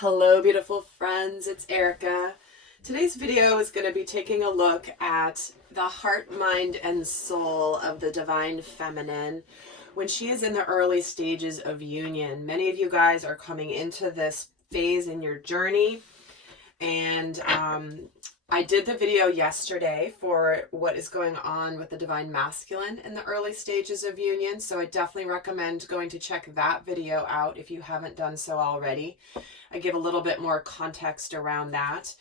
Hello, beautiful friends. It's Erika. Today's video is going to be taking a look at the heart, mind, and soul of the divine feminine when she is in the early stages of union. Many of you guys are coming into this phase in your journey, and I did the video yesterday for what is going on with the divine masculine in the early stages of union, so I definitely recommend going to check that video out if you haven't done so already. I give a little bit more context around that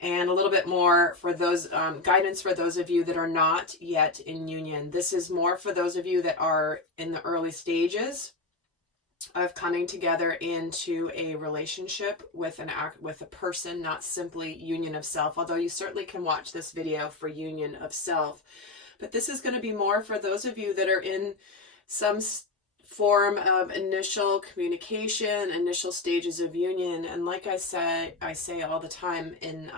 and a little bit more for those guidance for those of you that are not yet in union. This is more for those of you that are in the early stages of coming together into a relationship with a person, not simply union of self, although you certainly can watch this video for union of self. But this is going to be more for those of you that are in some form of initial communication, initial stages of union. And like I say all the time in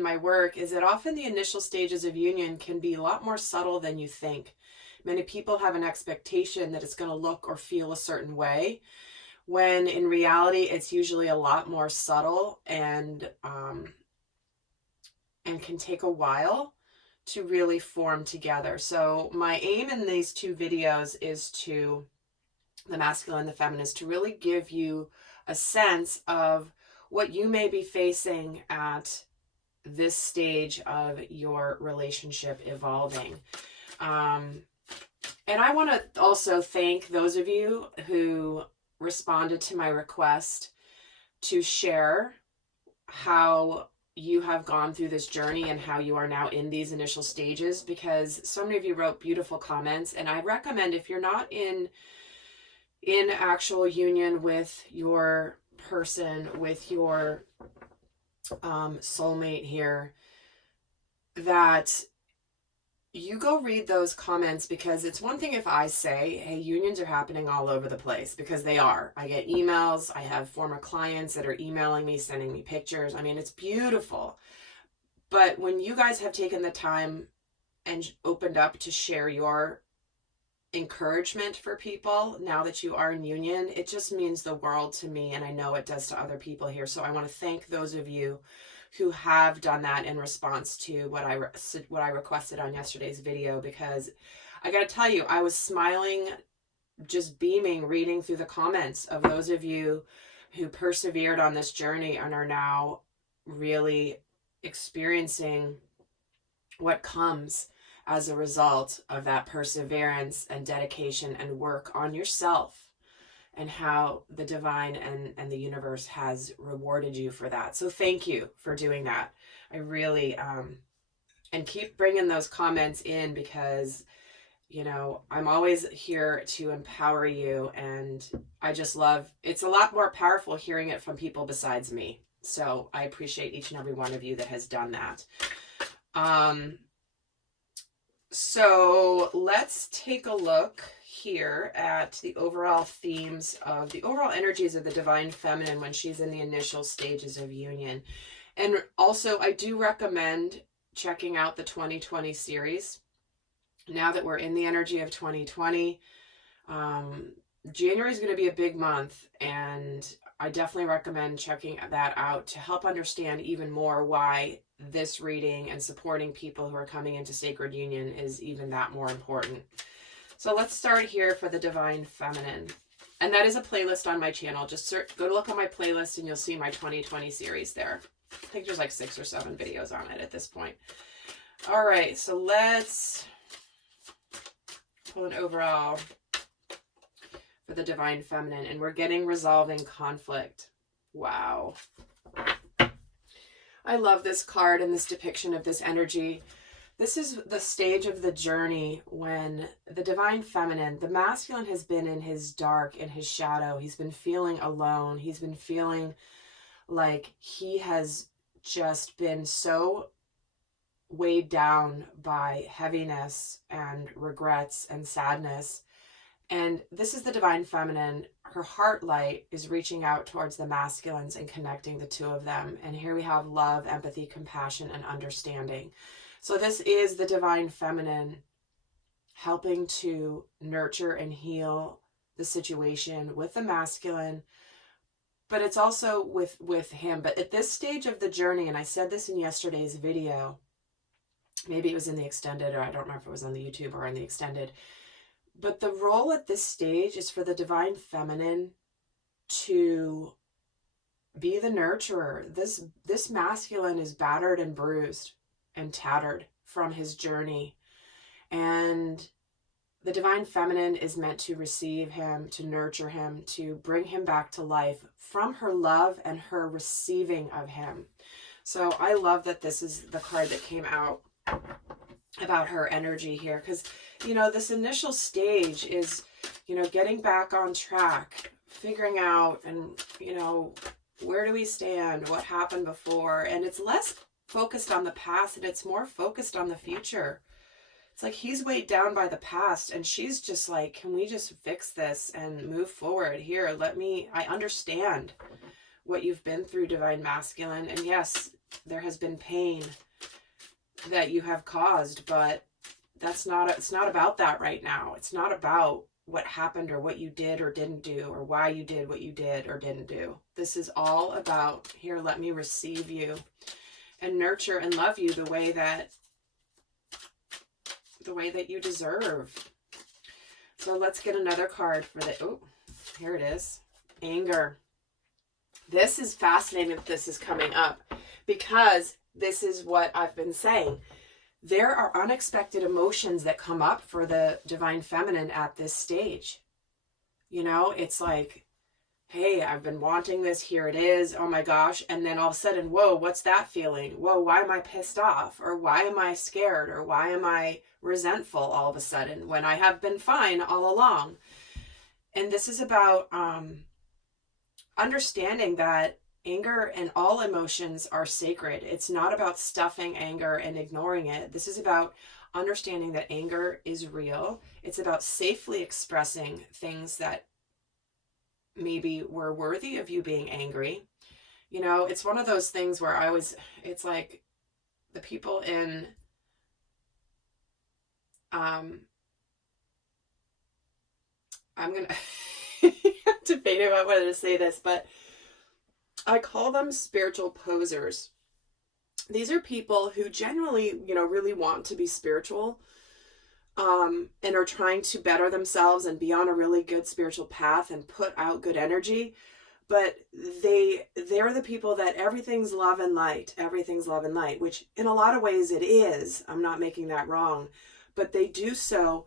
my work, is that often the initial stages of union can be a lot more subtle than you think. Many people have an expectation that it's going to look or feel a certain way, when in reality it's usually a lot more subtle and can take a while to really form together. So my aim in these two videos is to, the masculine and the feminine, is to really give you a sense of what you may be facing at this stage of your relationship evolving. And I want to also thank those of you who responded to my request to share how you have gone through this journey and how you are now in these initial stages, because so many of you wrote beautiful comments. And I recommend, if you're not in actual union with your person, with your soulmate here, that you go read those comments, because it's one thing if I say, hey, unions are happening all over the place, because they are. I get emails. I have former clients that are emailing me, sending me pictures. I mean, it's beautiful. But when you guys have taken the time and opened up to share your encouragement for people now that you are in union, it just means the world to me, and I know it does to other people here. So I want to thank those of you who have done that in response to what I requested on yesterday's video, because I got to tell you, I was smiling, just beaming, reading through the comments of those of you who persevered on this journey and are now really experiencing what comes as a result of that perseverance and dedication and work on yourself, and how the divine and the universe has rewarded you for that. So thank you for doing that. I really, and keep bringing those comments in, because, you know, I'm always here to empower you. And I just love, it's a lot more powerful hearing it from people besides me. So I appreciate each and every one of you that has done that. So let's take a look here at the overall themes of the overall energies of the divine feminine when she's in the initial stages of union. And also, I do recommend checking out the 2020 series. Now that we're in the energy of 2020, January is going to be a big month, and I definitely recommend checking that out to help understand even more why this reading and supporting people who are coming into sacred union is even that more important. So let's start here for the divine feminine. And that is a playlist on my channel. Just go to look on my playlist and you'll see my 2020 series there. I think there's like 6 or 7 videos on it at this point. All right, so let's pull an overall for the divine feminine. And we're getting resolving conflict. Wow. I love this card and this depiction of this energy. This is the stage of the journey when the divine feminine, the masculine, has been in his dark, in his shadow. He's been feeling alone. He's been feeling like he has just been so weighed down by heaviness and regrets and sadness. And this is the divine feminine. Her heart light is reaching out towards the masculines and connecting the two of them. And here we have love, empathy, compassion, and understanding. So this is the divine feminine helping to nurture and heal the situation with the masculine, but it's also with him. But at this stage of the journey, and I said this in yesterday's video, maybe it was in the extended, or I don't remember if it was on the YouTube or in the extended, but the role at this stage is for the divine feminine to be the nurturer. This masculine is battered and bruised and tattered from his journey, and the divine feminine is meant to receive him, to nurture him, to bring him back to life from her love and her receiving of him. So I love that this is the card that came out about her energy here, because, you know, this initial stage is, you know, getting back on track, figuring out, and, you know, where do we stand, what happened before, and it's less focused on the past and it's more focused on the future. It's like he's weighed down by the past and she's just like, can we just fix this and move forward? Here, I understand what you've been through, divine masculine, and yes, there has been pain that you have caused, but it's not about that right now. It's not about what happened or what you did or didn't do or why you did what you did or didn't do. This is all about, here, let me receive you and nurture and love you the way that you deserve. So let's get another card for the, oh, here it is. Anger. This is fascinating that this is coming up, because this is what I've been saying. There are unexpected emotions that come up for the divine feminine at this stage. You know, it's like, hey, I've been wanting this, here it is, oh my gosh. And then all of a sudden, whoa, what's that feeling? Whoa, why am I pissed off? Or why am I scared? Or why am I resentful all of a sudden when I have been fine all along? And this is about understanding that anger and all emotions are sacred. It's not about stuffing anger and ignoring it. This is about understanding that anger is real. It's about safely expressing things that maybe were worthy of you being angry. You know, it's one of those things where it's like the people in, I'm going to debate about whether to say this, but I call them spiritual posers. These are people who genuinely, you know, really want to be spiritual, and are trying to better themselves and be on a really good spiritual path and put out good energy. But they're the people that everything's love and light, which in a lot of ways it is. I'm not making that wrong, but they do so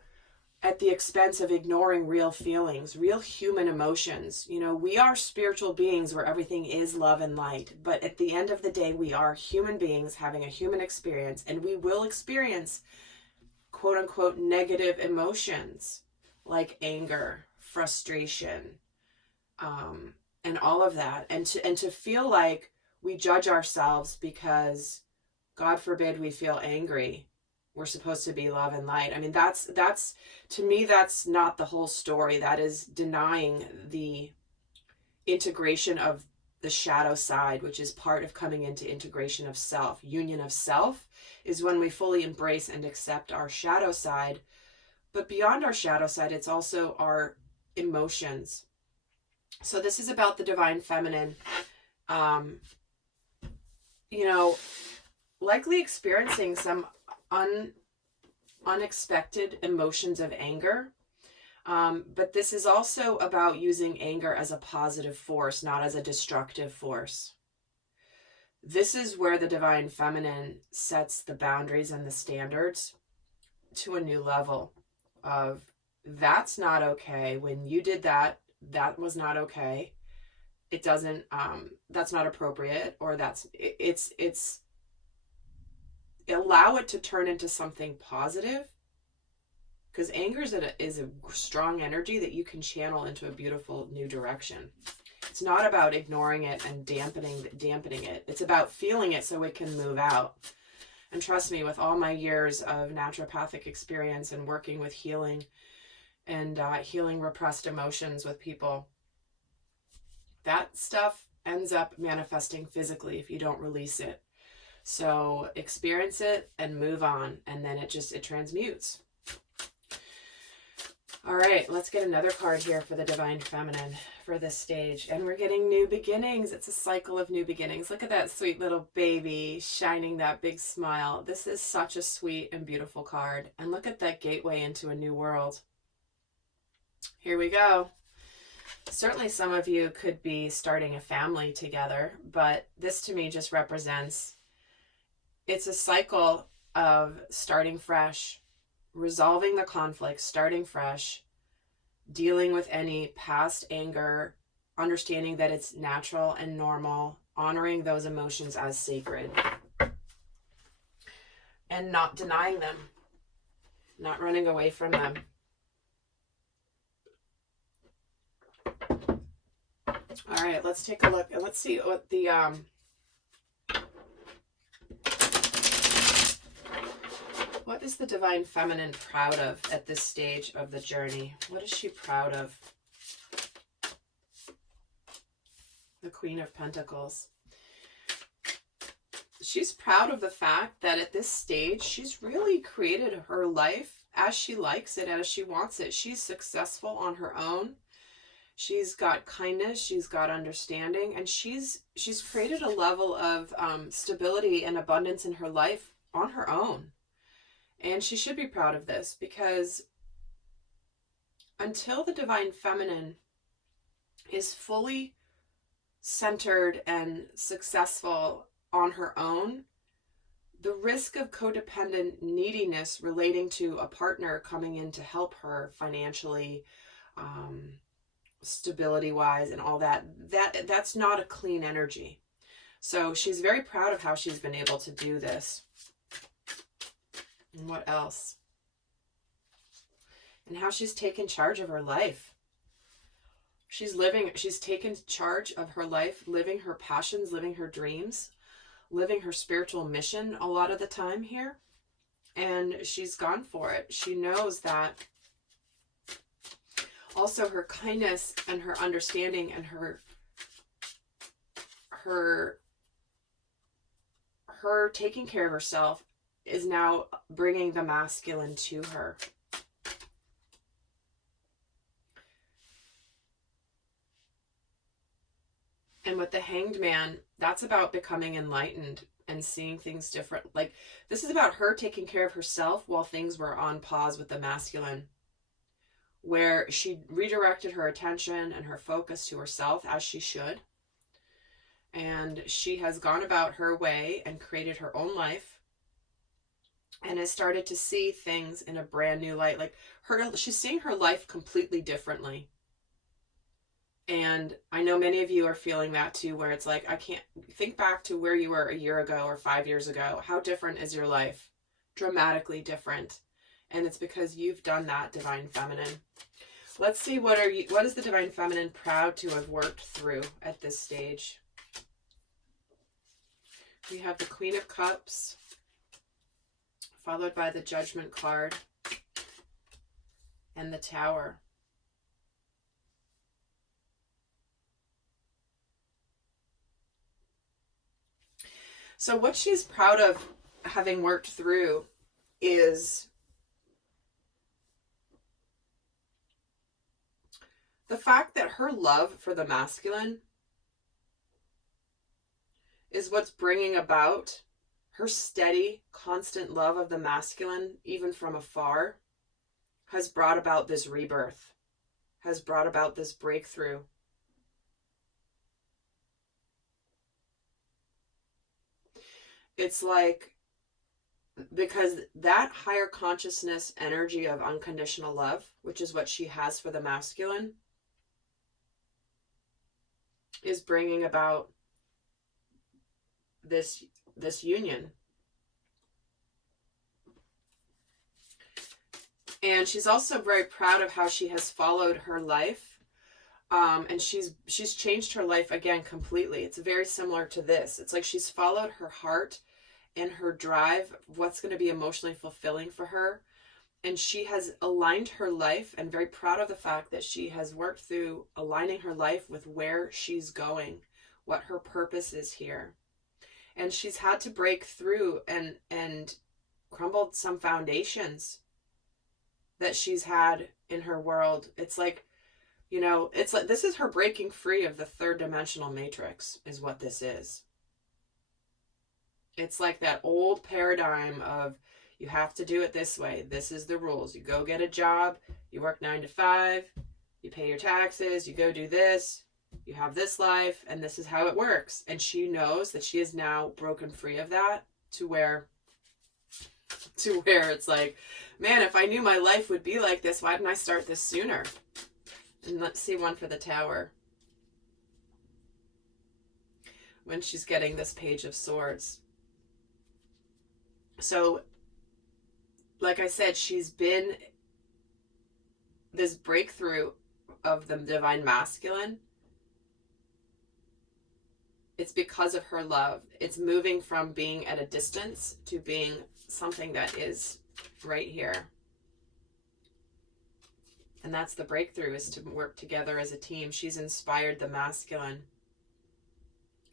at the expense of ignoring real feelings, real human emotions. You know, we are spiritual beings where everything is love and light, but at the end of the day, we are human beings having a human experience, and we will experience quote unquote negative emotions like anger, frustration, and all of that. And to feel like we judge ourselves because, God forbid, we feel angry. We're supposed to be love and light. I mean, that's to me, that's not the whole story. That is denying the integration of the shadow side, which is part of coming into integration of self. Union of self is when we fully embrace and accept our shadow side. But beyond our shadow side, it's also our emotions. So this is about the divine feminine, you know, likely experiencing some unexpected emotions of anger. But this is also about using anger as a positive force, not as a destructive force. This is where the divine feminine sets the boundaries and the standards to a new level of, that's not okay. When you did that, that was not okay. It doesn't, that's not appropriate, or it's allow it to turn into something positive, because anger is a strong energy that you can channel into a beautiful new direction. It's not about ignoring it and dampening it. It's about feeling it so it can move out. And trust me, with all my years of naturopathic experience and working with healing and healing repressed emotions with people, that stuff ends up manifesting physically if you don't release it. So experience it and move on, and then it transmutes. All right, let's get another card here for the Divine Feminine for this stage. And we're getting new beginnings. It's a cycle of new beginnings. Look at that sweet little baby shining that big smile. This is such a sweet and beautiful card. And look at that gateway into a new world. Here we go. Certainly some of you could be starting a family together, but this to me just represents, it's a cycle of starting fresh, resolving the conflict, starting fresh, dealing with any past anger, understanding that it's natural and normal, honoring those emotions as sacred, and not denying them, not running away from them. All right, let's take a look and let's see what the what is the Divine Feminine proud of at this stage of the journey? What is she proud of? The Queen of Pentacles. She's proud of the fact that at this stage, she's really created her life as she likes it, as she wants it. She's successful on her own. She's got kindness, she's got understanding, and she's created a level of stability and abundance in her life on her own. And she should be proud of this, because until the Divine Feminine is fully centered and successful on her own, the risk of codependent neediness relating to a partner coming in to help her financially, stability-wise and all that's not a clean energy. So she's very proud of how she's been able to do this. And what else? And how she's taken charge of her life. She's taken charge of her life, living her passions, living her dreams, living her spiritual mission a lot of the time here. And she's gone for it. She knows that also her kindness and her understanding and her taking care of herself is now bringing the masculine to her. And with the Hanged Man, that's about becoming enlightened and seeing things different. Like, this is about her taking care of herself while things were on pause with the masculine, where she redirected her attention and her focus to herself, as she should. And she has gone about her way and created her own life, and has started to see things in a brand new light. Like, she's seeing her life completely differently. And I know many of you are feeling that too, where it's like, I can't think back to where you were a year ago or 5 years ago. How different is your life? Dramatically different. And it's because you've done that, Divine Feminine. Let's see, what is the Divine Feminine proud to have worked through at this stage? We have the Queen of Cups, followed by the Judgment card and the Tower. So what she's proud of having worked through is the fact that her love for the masculine is what's bringing about her steady, constant love of the masculine, even from afar, has brought about this rebirth, has brought about this breakthrough. It's like, because that higher consciousness energy of unconditional love, which is what she has for the masculine, is bringing about this union. And she's also very proud of how she has followed her life. And she's changed her life again completely. It's very similar to this. It's like she's followed her heart and her drive, what's going to be emotionally fulfilling for her. And she has aligned her life, and very proud of the fact that she has worked through aligning her life with where she's going, what her purpose is here. And she's had to break through and crumbled some foundations that she's had in her world. It's like, you know, it's like this is her breaking free of the third dimensional matrix is what this is. It's like that old paradigm of you have to do it this way. This is the rules. You go get a job, you work 9 to 5, you pay your taxes, you go do this, you have this life, and this is how it works. And she knows that she is now broken free of that to where it's like, man, if I knew my life would be like this, why didn't I start this sooner? And let's see one for the Tower. When she's getting this Page of Swords. So, like I said, she's been this breakthrough of the divine masculine. It's because of her love. It's moving from being at a distance to being something that is right here. And that's the breakthrough, is to work together as a team. She's inspired the masculine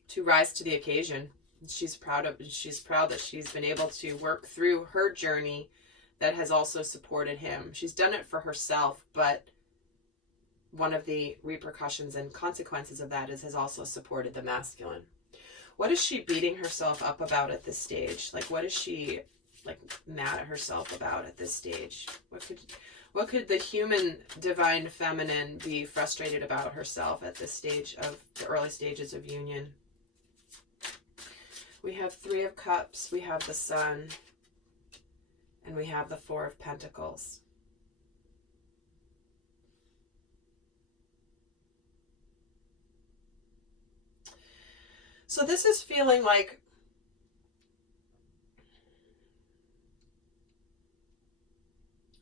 to rise to the occasion. She's proud that she's been able to work through her journey that has also supported him. She's done it for herself, but one of the repercussions and consequences of that is has also supported the masculine. What is she beating herself up about at this stage? Like, what is she like mad at herself about at this stage? What could the human divine feminine be frustrated about herself at this stage of the early stages of union? We have 3 of Cups, we have the Sun, and we have the 4 of Pentacles. So this is feeling like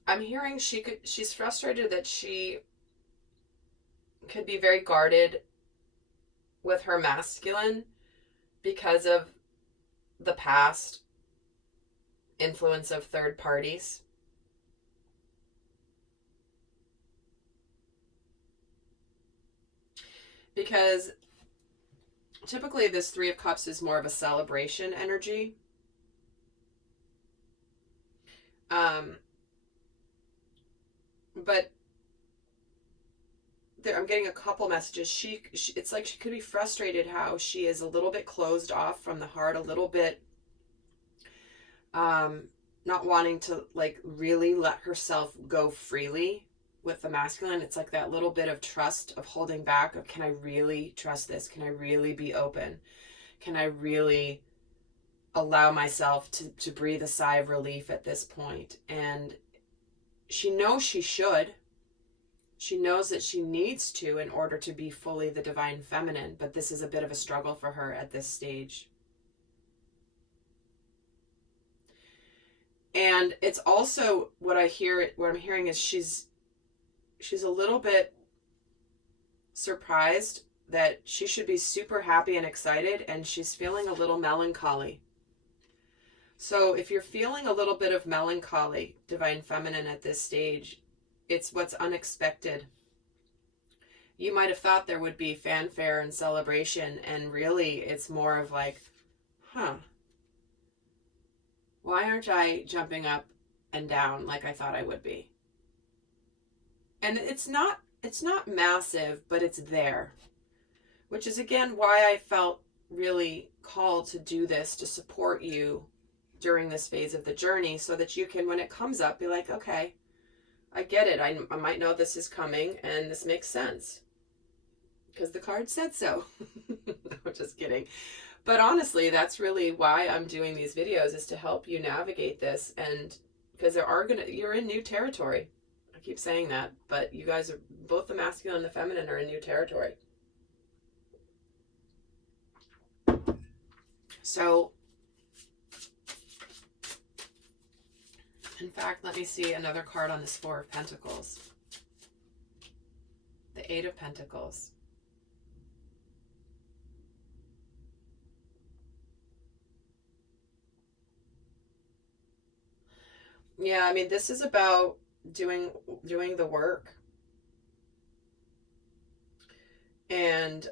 I'm hearing she's frustrated that she could be very guarded with her masculine because of the past influence of third parties. Because typically this 3 of Cups is more of a celebration energy. But I'm getting a couple messages. It's like she could be frustrated how she is a little bit closed off from the heart, a little bit not wanting to like really let herself go freely with the masculine. It's like that little bit of trust, of holding back, of can I really trust this? Can I really be open? Can I really allow myself to breathe a sigh of relief at this point? And she knows she should. She knows that she needs to in order to be fully the divine feminine, but this is a bit of a struggle for her at this stage. And it's also what I'm hearing is she's a little bit surprised that she should be super happy and excited, and she's feeling a little melancholy. So if you're feeling a little bit of melancholy, divine feminine, at this stage, it's what's unexpected. You might have thought there would be fanfare and celebration, and really it's more of like, why aren't I jumping up and down like I thought I would be? And it's not massive, but it's there. Which is again why I felt really called to do this, to support you during this phase of the journey, so that you can, when it comes up, be like, okay, I get it. I might know this is coming and this makes sense because the card said so. I'm just kidding. But honestly, that's really why I'm doing these videos, is to help you navigate this. And because you're in new territory. I keep saying that, but you guys are, both the masculine and the feminine are in new territory. So, in fact, let me see another card on this 4 of Pentacles. The 8 of Pentacles. Yeah, I mean, this is about doing the work. And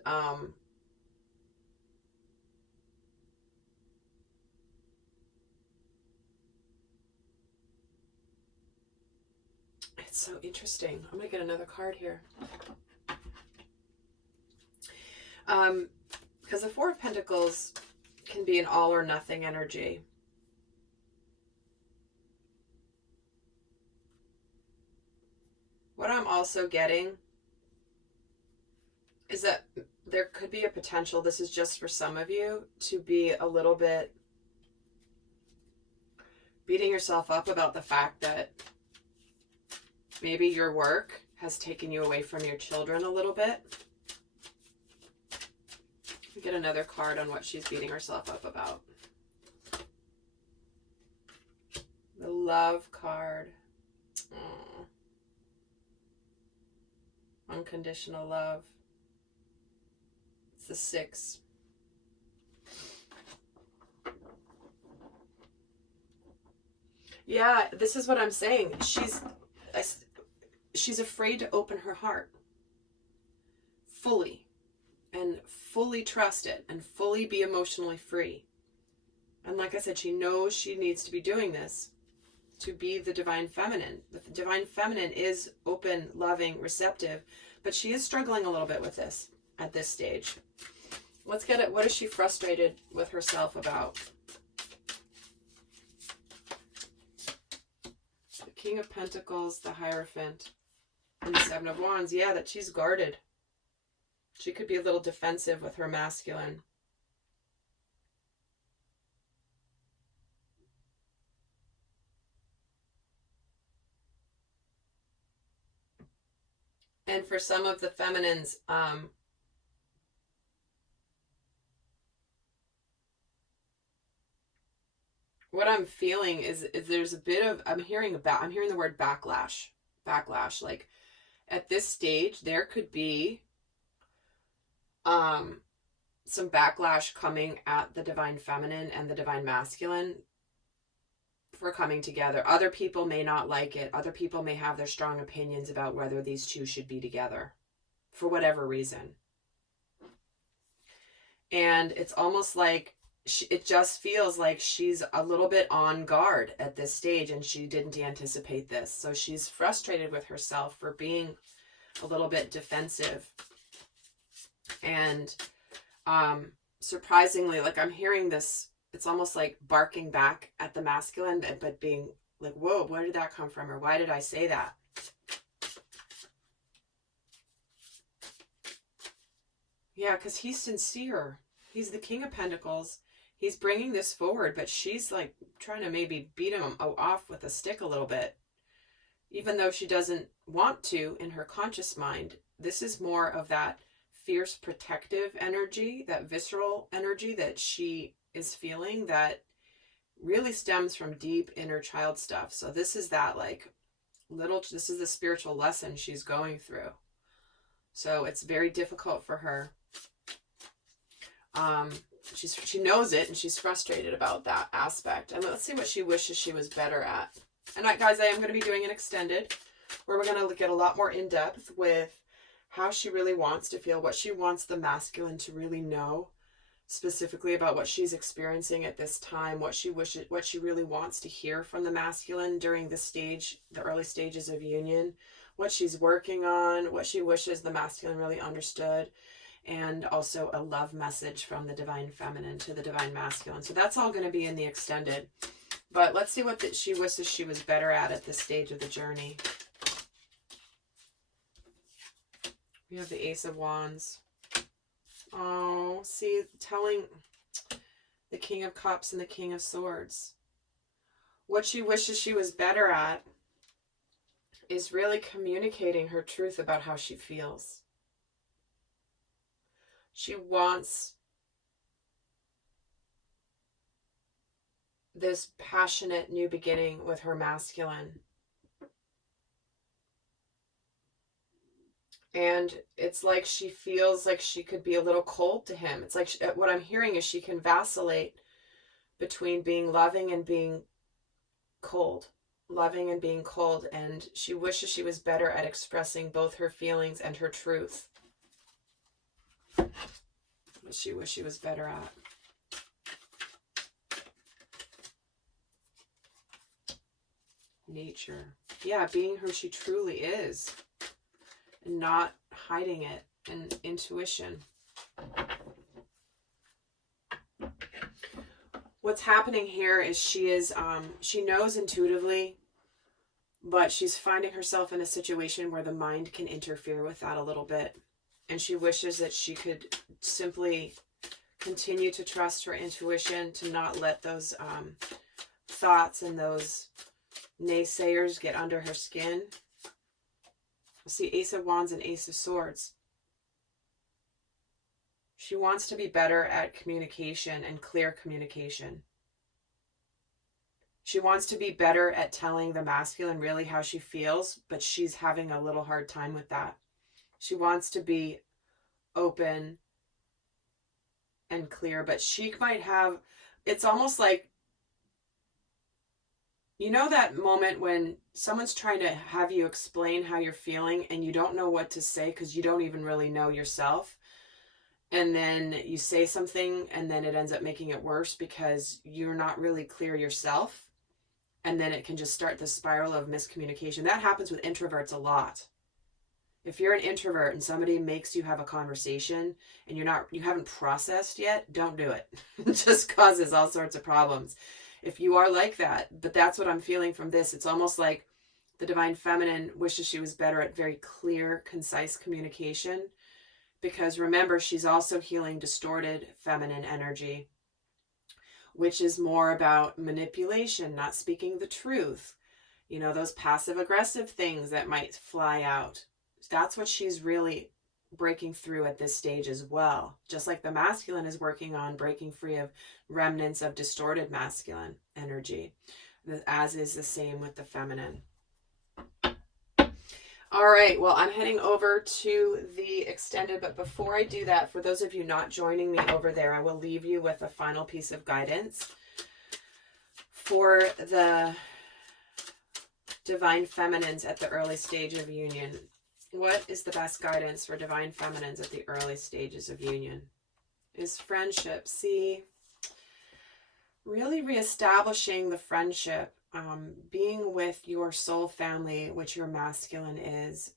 It's so interesting. I'm going to get another card here. Because the Four of Pentacles can be an all or nothing energy. What I'm also getting is that there could be a potential, this is just for some of you, to be a little bit beating yourself up about the fact that maybe your work has taken you away from your children a little bit. Get another card on what she's beating herself up about. The Love card. Aww. Unconditional love. It's the 6. Yeah, this is what I'm saying. She's afraid to open her heart fully and fully trust it and fully be emotionally free. And like I said, she knows she needs to be doing this to be the divine feminine. The divine feminine is open, loving, receptive, but she is struggling a little bit with this at this stage. Let's get it. What is she frustrated with herself about? The King of Pentacles, the Hierophant, and the 7 of Wands. Yeah, that she's guarded. She could be a little defensive with her masculine. And for some of the feminines, what I'm feeling is there's a bit of, I'm hearing the word backlash. Backlash. Like at this stage, there could be some backlash coming at the divine feminine and the divine masculine for coming together. Other people may not like it. Other people may have their strong opinions about whether these two should be together for whatever reason. And it's almost like it just feels like she's a little bit on guard at this stage, and she didn't anticipate this. So she's frustrated with herself for being a little bit defensive. And surprisingly, like I'm hearing this, it's almost like barking back at the masculine, but being like, whoa, where did that come from? Or why did I say that? Yeah, because he's sincere. He's the King of Pentacles. He's bringing this forward, but she's like trying to maybe beat him off with a stick a little bit. Even though she doesn't want to in her conscious mind, this is more of that fierce protective energy, that visceral energy that she is feeling that really stems from deep inner child stuff. So this is that like this is the spiritual lesson she's going through. So it's very difficult for her. She knows it, and she's frustrated about that aspect. And let's see what she wishes she was better at. And guys, I am going to be doing an extended where we're going to get a lot more in depth with how she really wants to feel, what she wants the masculine to really know specifically about what she's experiencing at this time, what she wishes, what she really wants to hear from the masculine during the stage, the early stages of union, what she's working on, what she wishes the masculine really understood, and also a love message from the divine feminine to the divine masculine. So that's all going to be in the extended. But let's see what she wishes she was better at this stage of the journey. We have the Ace of Wands. Oh, see, telling the King of Cups and the King of Swords. What she wishes she was better at is really communicating her truth about how she feels. She wants this passionate new beginning with her masculine. And it's like she feels like she could be a little cold to him. It's like what I'm hearing is she can vacillate between being loving and being cold. Loving and being cold. And she wishes she was better at expressing both her feelings and her truth. What she wishes she was better at. nature. Yeah, being who she truly is and not hiding it. And intuition. What's happening here is she knows intuitively, but she's finding herself in a situation where the mind can interfere with that a little bit. And she wishes that she could simply continue to trust her intuition, to not let those thoughts and those naysayers get under her skin. I see Ace of Wands and Ace of Swords. She wants to be better at communication and clear communication. She wants to be better at telling the masculine really how she feels, but she's having a little hard time with that. She wants to be open and clear, but she might have, it's almost like, you know that moment when someone's trying to have you explain how you're feeling and you don't know what to say because you don't even really know yourself? And then you say something and then it ends up making it worse because you're not really clear yourself. And then it can just start the spiral of miscommunication. That happens with introverts a lot. If you're an introvert and somebody makes you have a conversation and you haven't processed yet, don't do it. It just causes all sorts of problems. If you are like that, but that's what I'm feeling from this. It's almost like the Divine Feminine wishes she was better at very clear, concise communication. Because remember, she's also healing distorted feminine energy, which is more about manipulation, not speaking the truth. You know, those passive-aggressive things that might fly out. That's what she's really breaking through at this stage as well. Just like the masculine is working on breaking free of remnants of distorted masculine energy, as is the same with the feminine. All right, well, I'm heading over to the extended, but before I do that, for those of you not joining me over there, I will leave you with a final piece of guidance for the Divine Feminines at the early stage of union. What is the best guidance for Divine Feminines at the early stages of union? Is friendship. See, really reestablishing the friendship. Being with your soul family, which your masculine is,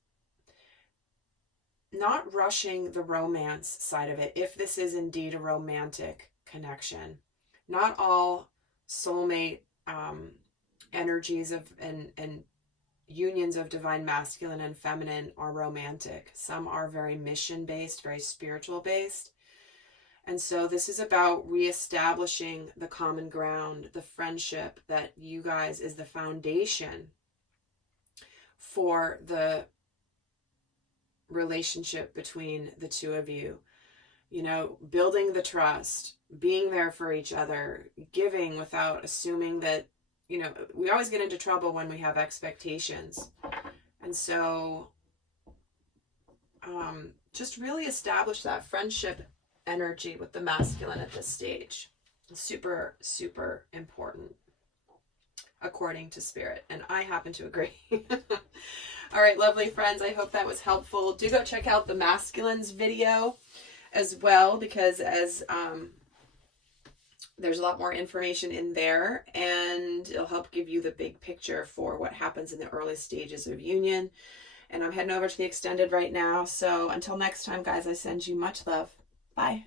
not rushing the romance side of it, if this is indeed a romantic connection. Not all soulmate energies of and unions of divine masculine and feminine are romantic. Some are very mission-based, very spiritual-based. And so this is about reestablishing the common ground, the friendship that you guys is the foundation for the relationship between the two of you. You know, building the trust, being there for each other, giving without assuming that, you know, we always get into trouble when we have expectations. And so just really establish that friendship energy with the masculine at this stage. Super, super important, according to spirit. And I happen to agree. All right, lovely friends. I hope that was helpful. Do go check out the masculines video as well, because as there's a lot more information in there, and it'll help give you the big picture for what happens in the early stages of union. And I'm heading over to the extended right now. So until next time, guys, I send you much love. Bye.